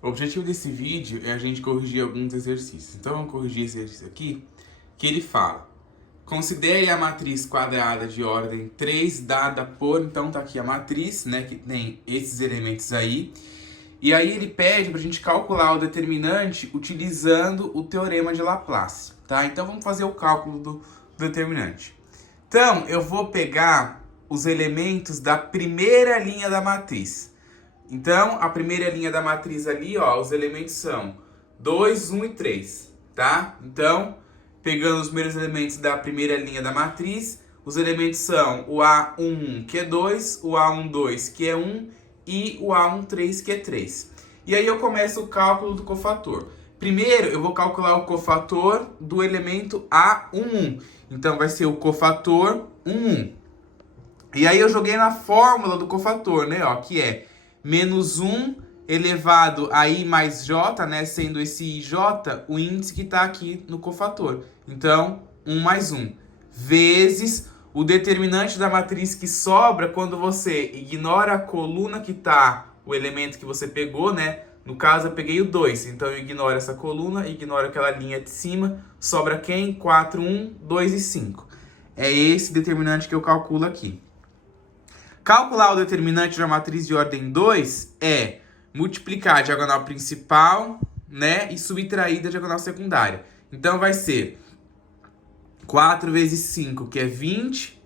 O objetivo desse vídeo é a gente corrigir alguns exercícios. Então vamos corrigir esse exercício aqui, que ele fala: considere a matriz quadrada de ordem 3 dada por... Então tá aqui a matriz, né, que tem esses elementos aí. E aí ele pede pra gente calcular o determinante utilizando o teorema de Laplace, tá? Então vamos fazer o cálculo do determinante. Então eu vou pegar os elementos da primeira linha da matriz. Então, a primeira linha da matriz ali, ó, os elementos são 2, 1 e 3, tá? Então, pegando os primeiros elementos da primeira linha da matriz, os elementos são o A11, que é 2, o A12, que é 1, e o A13, que é 3. E aí eu começo o cálculo do cofator. Primeiro, eu vou calcular o cofator do elemento A11. Então, vai ser o cofator 11. E aí eu joguei na fórmula do cofator, né, ó, que é menos 1 elevado a I mais J, né, sendo esse IJ o índice que está aqui no cofator. Então, 1 mais 1, vezes o determinante da matriz que sobra quando você ignora a coluna que está o elemento que você pegou, né? No caso, eu peguei o 2, então eu ignoro essa coluna, ignoro aquela linha de cima, sobra quem? 4, 1, 2 e 5. É esse determinante que eu calculo aqui. Calcular o determinante da matriz de ordem 2 é multiplicar a diagonal principal, né, e subtrair da diagonal secundária. Então, vai ser 4 vezes 5, que é 20.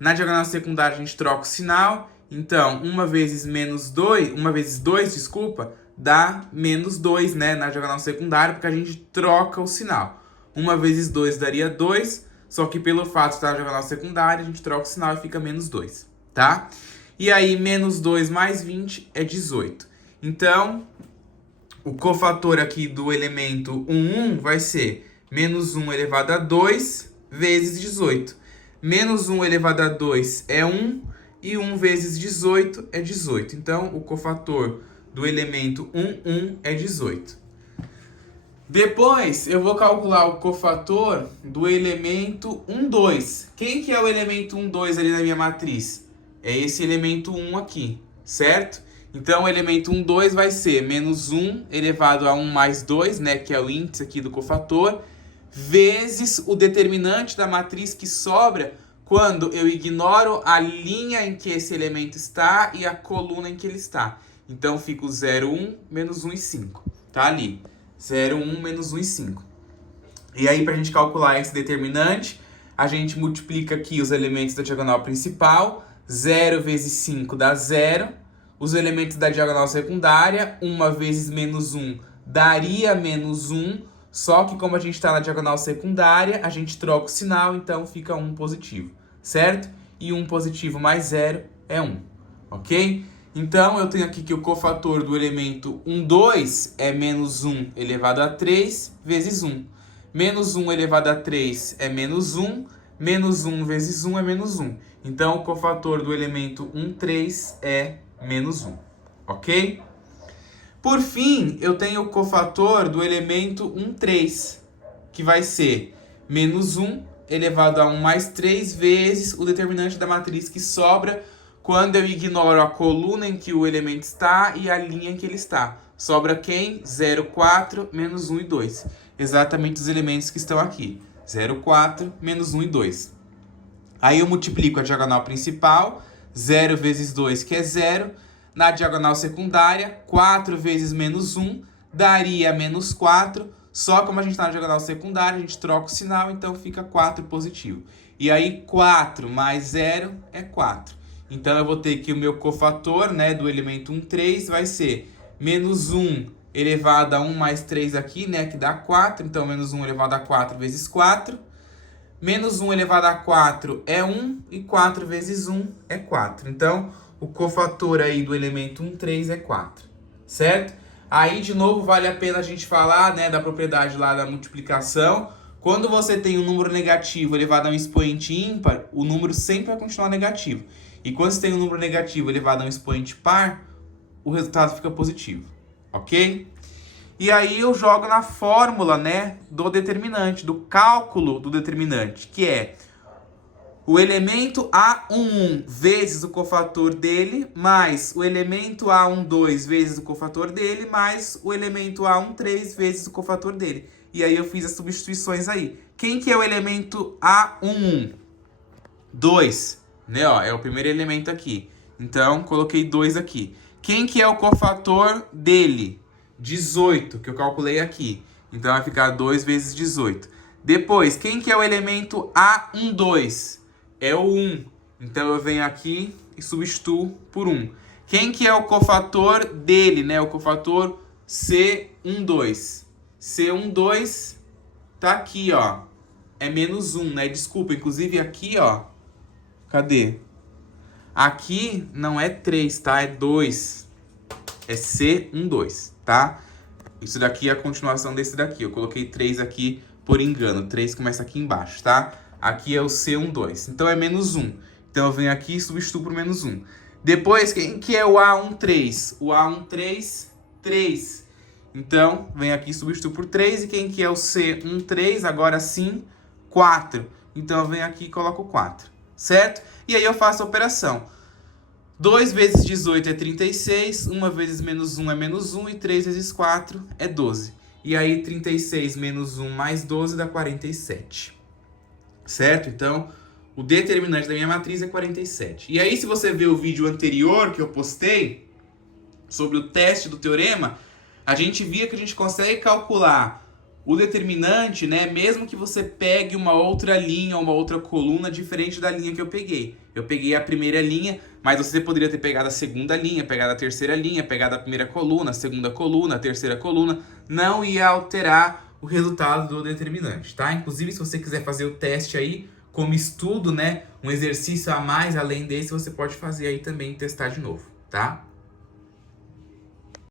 Na diagonal secundária, a gente troca o sinal. Então, 1 vezes 2, desculpa, dá menos 2, né, na diagonal secundária, porque a gente troca o sinal. 1 vezes 2 daria 2, só que pelo fato de estar na diagonal secundária, a gente troca o sinal e fica menos 2. Tá? E aí, menos 2 mais 20 é 18. Então, o cofator aqui do elemento 1 vai ser menos 1 elevado a 2 vezes 18. Menos 1 elevado a 2 é 1, e 1 vezes 18 é 18. Então, o cofator do elemento 1 é 18. Depois, eu vou calcular o cofator do elemento 2. Quem que é o elemento 2 ali na minha matriz? É esse elemento 1 aqui, certo? Então, o elemento 2 vai ser menos 1 elevado a 1 mais 2, né, que é o índice aqui do cofator, vezes o determinante da matriz que sobra quando eu ignoro a linha em que esse elemento está e a coluna em que ele está. Então, fica o 0, 1, menos 1 e 5. Tá ali. 0, 1, menos 1 e 5. E aí, para a gente calcular esse determinante, a gente multiplica aqui os elementos da diagonal principal. 0 vezes 5 dá 0. Os elementos da diagonal secundária, 1 vezes menos 1 daria menos 1. Só que como a gente está na diagonal secundária, a gente troca o sinal, então fica 1 positivo, certo? E 1 positivo mais 0 é 1, ok? Então, eu tenho aqui que o cofator do elemento 2 é menos 1 elevado a 3 vezes 1. Menos 1 elevado a 3 é menos 1. Menos 1 vezes 1 é menos 1. Então, o cofator do elemento 3 é menos 1. Ok? Por fim, eu tenho o cofator do elemento 3, que vai ser menos 1 elevado a 1 mais 3 vezes o determinante da matriz que sobra quando eu ignoro a coluna em que o elemento está e a linha em que ele está. Sobra quem? 0, 4, menos 1 e 2. Exatamente os elementos que estão aqui. 0, 4, menos 1 e 2. Aí eu multiplico a diagonal principal, 0 vezes 2, que é 0. Na diagonal secundária, 4 vezes menos 1 daria menos 4. Só como a gente está na diagonal secundária, a gente troca o sinal, então fica 4 positivo. E aí, 4 mais 0 é 4. Então, eu vou ter que o meu cofator, né, do elemento 3 vai ser menos 1 elevado a 1 mais 3 aqui, né, que dá 4. Então, menos 1 elevado a 4 vezes 4. Menos 1 elevado a 4 é 1 e 4 vezes 1 é 4. Então, o cofator aí do elemento 3 é 4, certo? Aí, de novo, vale a pena a gente falar, né, da propriedade lá da multiplicação. Quando você tem um número negativo elevado a um expoente ímpar, o número sempre vai continuar negativo. E quando você tem um número negativo elevado a um expoente par, o resultado fica positivo, ok? E aí eu jogo na fórmula, né, do determinante, do cálculo do determinante, que é o elemento A11 vezes o cofator dele, mais o elemento A12 vezes o cofator dele, mais o elemento A13 vezes o cofator dele. E aí eu fiz as substituições aí. Quem que é o elemento A11? 2, né? Ó, é o primeiro elemento aqui. Então, coloquei 2 aqui. Quem que é o cofator dele? 18, que eu calculei aqui. Então, vai ficar 2 vezes 18. Depois, quem que é o elemento A12? É o 1. Então, eu venho aqui e substituo por 1. Quem que é o cofator dele, né? O cofator C12. C12 tá aqui, ó. É menos 1, né? Desculpa, inclusive aqui, ó. Cadê? Aqui não é 3, tá? É 2. É C12, tá? Isso daqui é a continuação desse daqui. Eu coloquei 3 aqui por engano. 3 começa aqui embaixo, tá? Aqui é o C12. Então é menos 1. Então eu venho aqui e substituo por menos 1. Depois, quem que é o A13? O A13, 3. Então, venho aqui e substituo por 3. E quem que é o C13? Agora sim, 4. Então eu venho aqui e coloco 4. Certo? E aí eu faço a operação. 2 vezes 18 é 36, 1 vezes menos 1 é menos 1 e 3 vezes 4 é 12. E aí 36 menos 1 mais 12 dá 47. Certo? Então, o determinante da minha matriz é 47. E aí, se você ver o vídeo anterior que eu postei sobre o teste do teorema, a gente via que a gente consegue calcular o determinante, né, mesmo que você pegue uma outra linha, uma outra coluna diferente da linha que eu peguei. Eu peguei a primeira linha, mas você poderia ter pegado a segunda linha, pegado a terceira linha, pegado a primeira coluna, a segunda coluna, a terceira coluna. Não ia alterar o resultado do determinante, tá? Inclusive, se você quiser fazer o teste aí, como estudo, né, um exercício a mais além desse, você pode fazer aí também e testar de novo, tá?